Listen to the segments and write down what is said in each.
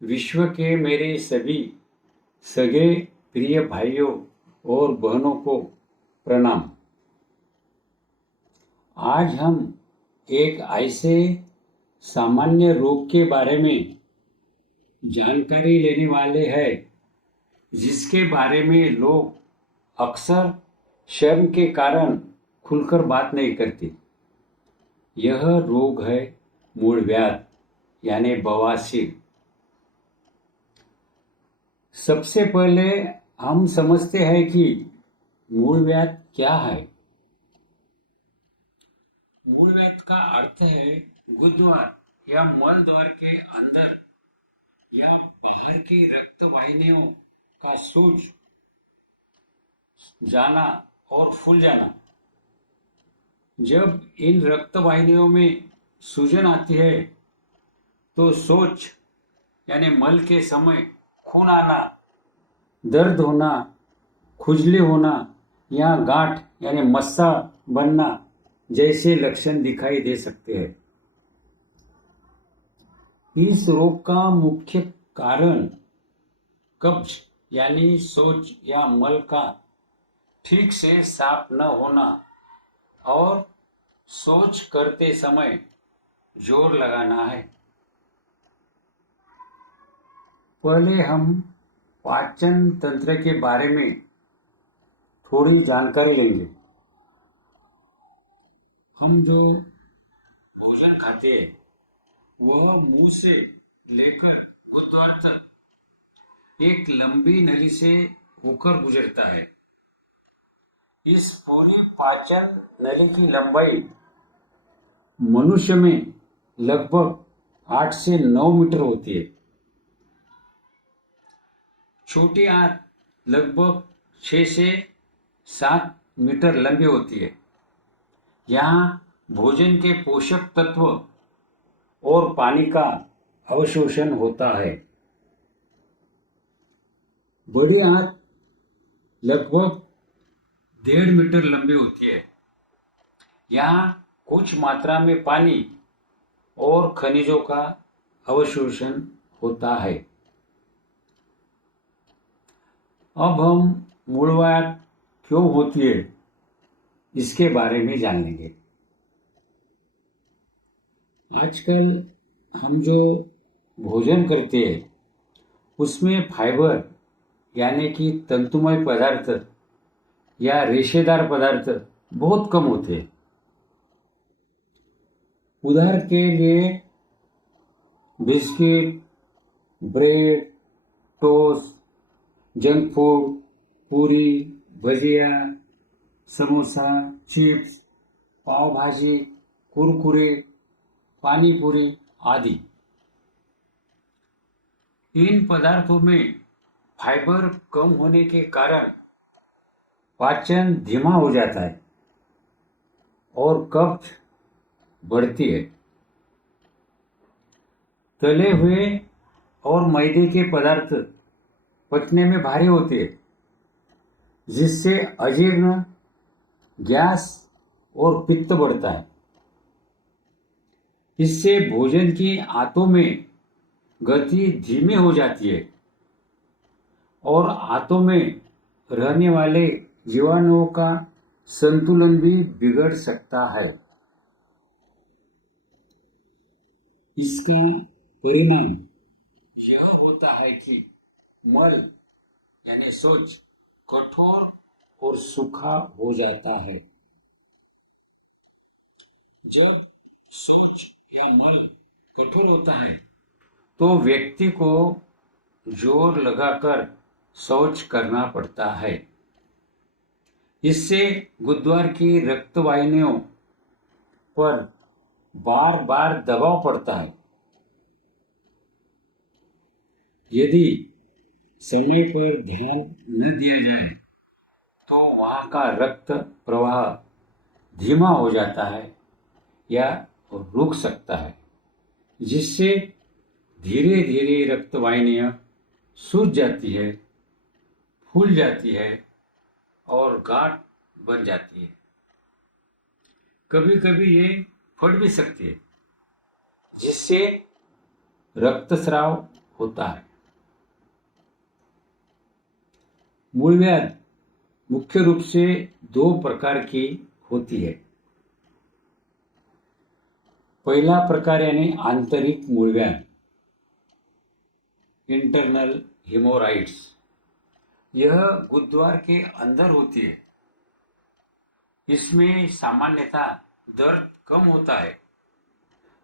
विश्व के मेरे सभी सगे प्रिय भाइयों और बहनों को प्रणाम। आज हम एक ऐसे सामान्य रोग के बारे में जानकारी लेने वाले हैं जिसके बारे में लोग अक्सर शर्म के कारण खुलकर बात नहीं करते। यह रोग है मूलव्याध यानी बवासीर। सबसे पहले हम समझते हैं कि मूलव्याध क्या है। मूलव्याध का अर्थ है गुदद्वार या मल द्वार के अंदर या बाहर की रक्त वाहिनियों का सूज जाना और फूल जाना। जब इन रक्त वाहिनियों में सूजन आती है तो शौच यानी मल के समय खून आना, दर्द होना, खुजली होना या गांठ यानी मस्सा बनना जैसे लक्षण दिखाई दे सकते हैं। इस रोग का मुख्य कारण कब्ज यानी शौच या मल का ठीक से साफ न होना और शौच करते समय जोर लगाना है। पहले हम पाचन तंत्र के बारे में थोड़ी जानकारी लेंगे। हम जो भोजन खाते हैं वह मुंह से लेकर गुदद्वार तक एक लंबी नली से होकर गुजरता है। इस पूरी पाचन नली की लंबाई मनुष्य में लगभग 8 से 9 मीटर होती है। छोटी आंत लगभग 6 से 7 मीटर लंबी होती है। यहाँ भोजन के पोषक तत्व और पानी का अवशोषण होता है। बड़ी आंत लगभग 1.5 मीटर लंबी होती है। यहाँ कुछ मात्रा में पानी और खनिजों का अवशोषण होता है। अब हम मूलव्याध क्यों होती है इसके बारे में जान लेंगे। आजकल हम जो भोजन करते हैं उसमें फाइबर यानी कि तंतुमय पदार्थ या रेशेदार पदार्थ बहुत कम होते हैं। उदाहरण के लिए biscuit, bread, toast, junk food, पूरी, भजिया, समोसा, चिप्स, पाव भाजी, कुरकुरे, पानी पूरी आदि। इन पदार्थों में फाइबर कम होने के कारण पाचन धीमा हो जाता है और कब्ज बढ़ती है। तले हुए और मैदे के पदार्थ पचने में भारी होते हैं जिससे अजीर्ण, गैस और पित्त बढ़ता है। इससे भोजन की आंतों में गति धीमी हो जाती है और आंतों में रहने वाले जीवाणुओं का संतुलन भी बिगड़ सकता है। इसका परिणाम यह होता है कि मल यानी शौच कठोर और सूखा हो जाता है। जब शौच या मल कठोर होता है तो व्यक्ति को जोर लगाकर शौच करना पड़ता है। इससे गुदद्वार की रक्त वाहिनियों पर बार बार दबाव पड़ता है। यदि समय पर ध्यान न दिया जाए तो वहाँ का रक्त प्रवाह धीमा हो जाता है या रुक सकता है, जिससे धीरे धीरे रक्त वाहिनियाँ सूज जाती है, फूल जाती है और गांठ बन जाती है। कभी कभी ये फट भी सकती है जिससे रक्तस्राव होता है। मूलव्याध मुख्य रूप से दो प्रकार की होती है। पहला प्रकार यानी आंतरिक मूलव्याध, इंटरनल हेमोराइड्स, यह गुदद्वार के अंदर होती है। इसमें सामान्यतः दर्द कम होता है,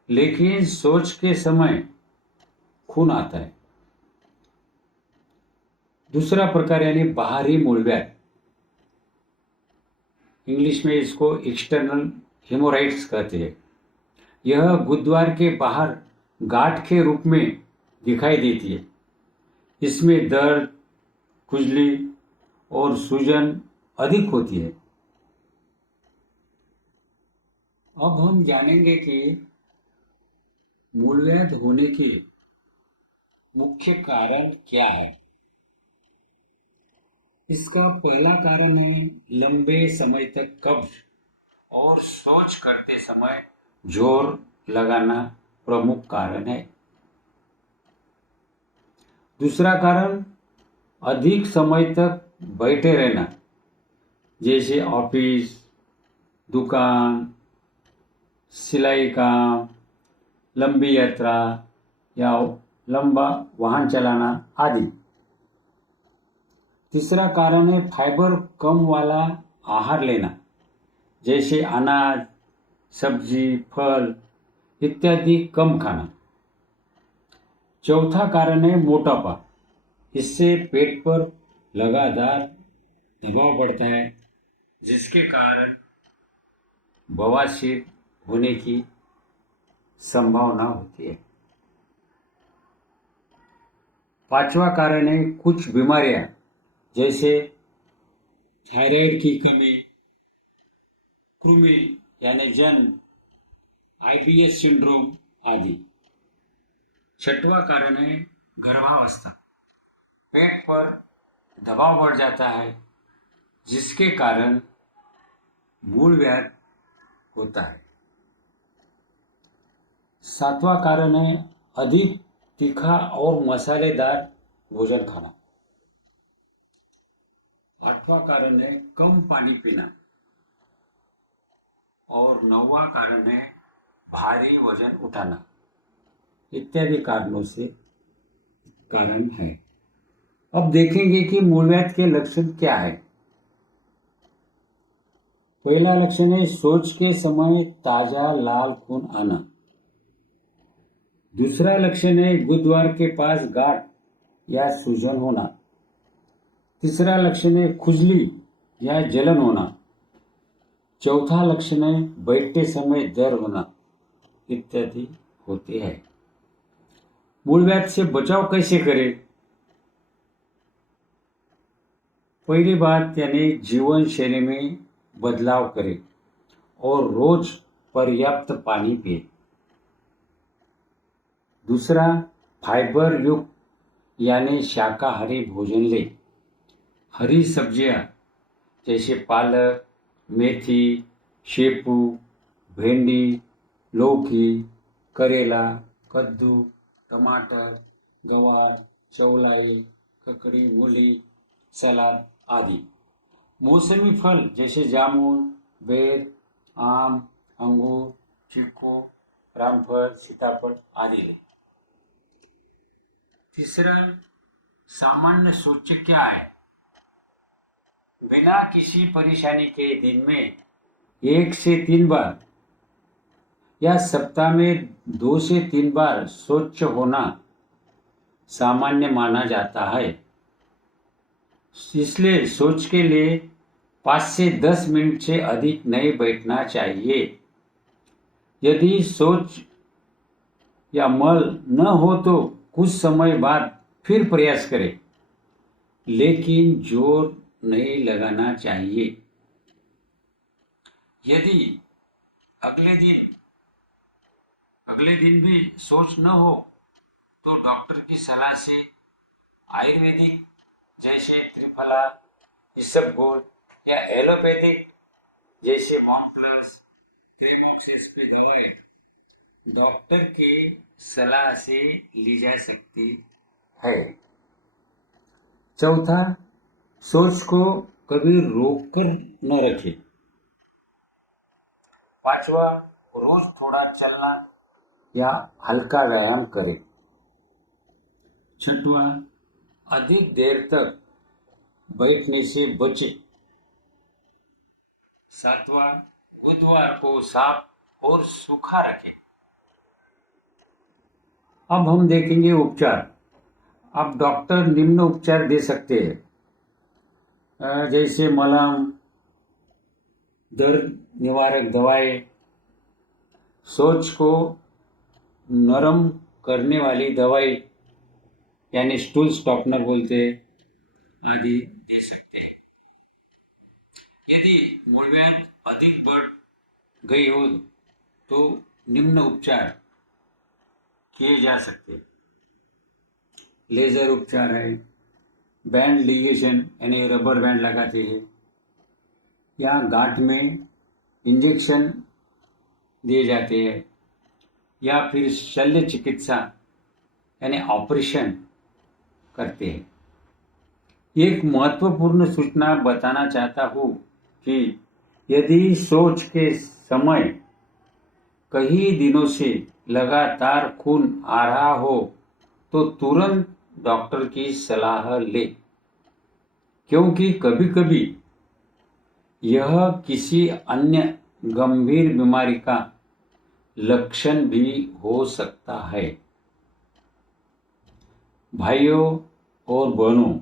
लेकिन शौच के समय खून आता है। दूसरा प्रकार यानी बाहरी मूलव्याध, इंग्लिश में इसको एक्सटर्नल हेमोराइड्स कहते हैं। यह गुदद्वार के बाहर गांठ के रूप में दिखाई देती है। इसमें दर्द, खुजली और सूजन अधिक होती है। अब हम जानेंगे कि मूलव्याध होने के मुख्य कारण क्या है। इसका पहला कारण है लंबे समय तक कब्ज और शौच करते समय जोर लगाना प्रमुख कारण है। दूसरा कारण अधिक समय तक बैठे रहना, जैसे ऑफिस, दुकान, सिलाई काम, लंबी यात्रा या लंबा वाहन चलाना आदि। तीसरा कारण है फाइबर कम वाला आहार लेना, जैसे अनाज, सब्जी, फल इत्यादि कम खाना। चौथा कारण है मोटापा, इससे पेट पर लगातार दबाव बढ़ता है, जिसके कारण बवासीर होने की संभावना होती है। पांचवा कारण है कुछ बीमारियां, जैसे थायराइड की कमी, कृमि यानी जन, आईबीएस सिंड्रोम आदि। छठवां कारण है गर्भावस्था, पेट पर दबाव बढ़ जाता है, जिसके कारण मूलव्याध होता है। सातवां कारण है अधिक तीखा और मसालेदार भोजन खाना। आठवां कारण है कम पानी पीना। और नौवां कारण है भारी वजन उठाना। इत्यादि कारणों से कारण है। अब देखेंगे कि मूलव्याध के लक्षण क्या है। पहला लक्षण है शौच के समय ताजा लाल खून आना। दूसरा लक्षण है गुदद्वार के पास गांठ या सूजन होना। तीसरा लक्षण है खुजली या जलन होना। चौथा लक्षण है बैठते समय दर्द होना इत्यादि होते हैं। मूलव्याध से बचाव कैसे करें? पहली बात यानी जीवन शैली में बदलाव करें और रोज पर्याप्त पानी पिए। दूसरा, फाइबर युक्त यानी शाकाहारी भोजन ले। हरी सब्जियां जैसे पालक, मेथी, शेपू, भिंडी, लौकी, करेला, कद्दू, टमाटर, गवार, चौलाई, ककड़ी, मूली, सलाद आदि। मौसमी फल जैसे जामुन, बेर, आम, अंगूर, चीकू, रामफल, सीताफल आदि लें। तीसरा, सामान्य सूची क्या है? बिना किसी परेशानी के दिन में 1 से 3 बार या सप्ताह में 2 से 3 बार शौच होना सामान्य माना जाता है। इसलिए शौच के लिए 5 से 10 मिनट से अधिक नहीं बैठना चाहिए। यदि शौच या मल न हो तो कुछ समय बाद फिर प्रयास करें, लेकिन जोर नहीं लगाना चाहिए। यदि अगले दिन भी शौच न हो तो डॉक्टर की सलाह से आयुर्वेदिक जैसे त्रिफला, इसबगोल या एलोपैथिक जैसे मॉनप्लस, क्रेमोक्सिस की दवाएं डॉक्टर के सलाह से ली जा सकती है। चौथा, सोच को कभी रोक कर न रखें। पांचवा, रोज थोड़ा चलना या हल्का व्यायाम करें। छठवा, अधिक देर तक बैठने से बचे। सातवां, बुधवार को साफ और सूखा रखें। अब हम देखेंगे उपचार। अब डॉक्टर निम्न उपचार दे सकते हैं, जैसे मलहम, दर्द निवारक दवाएं, सोच को नरम करने वाली दवाई यानी स्टूल स्टॉपनर बोलते हैं, आदि दे सकते हैं। यदि मूलव्याध अधिक बढ़ गई हो तो निम्न उपचार किए जा सकते हैं। लेजर उपचार है, बैंड लिगेशन यानी रबर बैंड लगाते हैं, या गांठ में इंजेक्शन दिए जाते हैं, या फिर शल्य चिकित्सा यानी ऑपरेशन करते हैं। एक महत्वपूर्ण सूचना बताना चाहता हूँ कि यदि सोच के समय कई दिनों से लगातार खून आ रहा हो तो तुरंत डॉक्टर की सलाह ले, क्योंकि कभी कभी यह किसी अन्य गंभीर बीमारी का लक्षण भी हो सकता है। भाइयों और बहनों,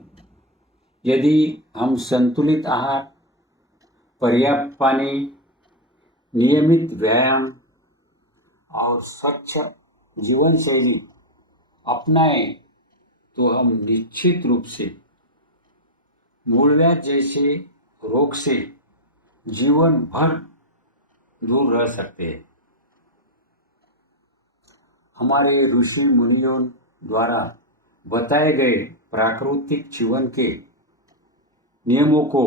यदि हम संतुलित आहार, पर्याप्त पानी, नियमित व्यायाम और स्वच्छ जीवन शैली अपनाएं तो हम निश्चित रूप से मूलव्याध जैसे रोग से जीवन भर दूर रह सकते हैं। हमारे ऋषि मुनियों द्वारा बताए गए प्राकृतिक जीवन के नियमों को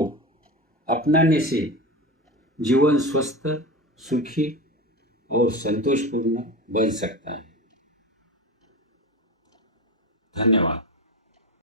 अपनाने से जीवन स्वस्थ, सुखी और संतोषपूर्ण बन सकता है। धन्यवाद।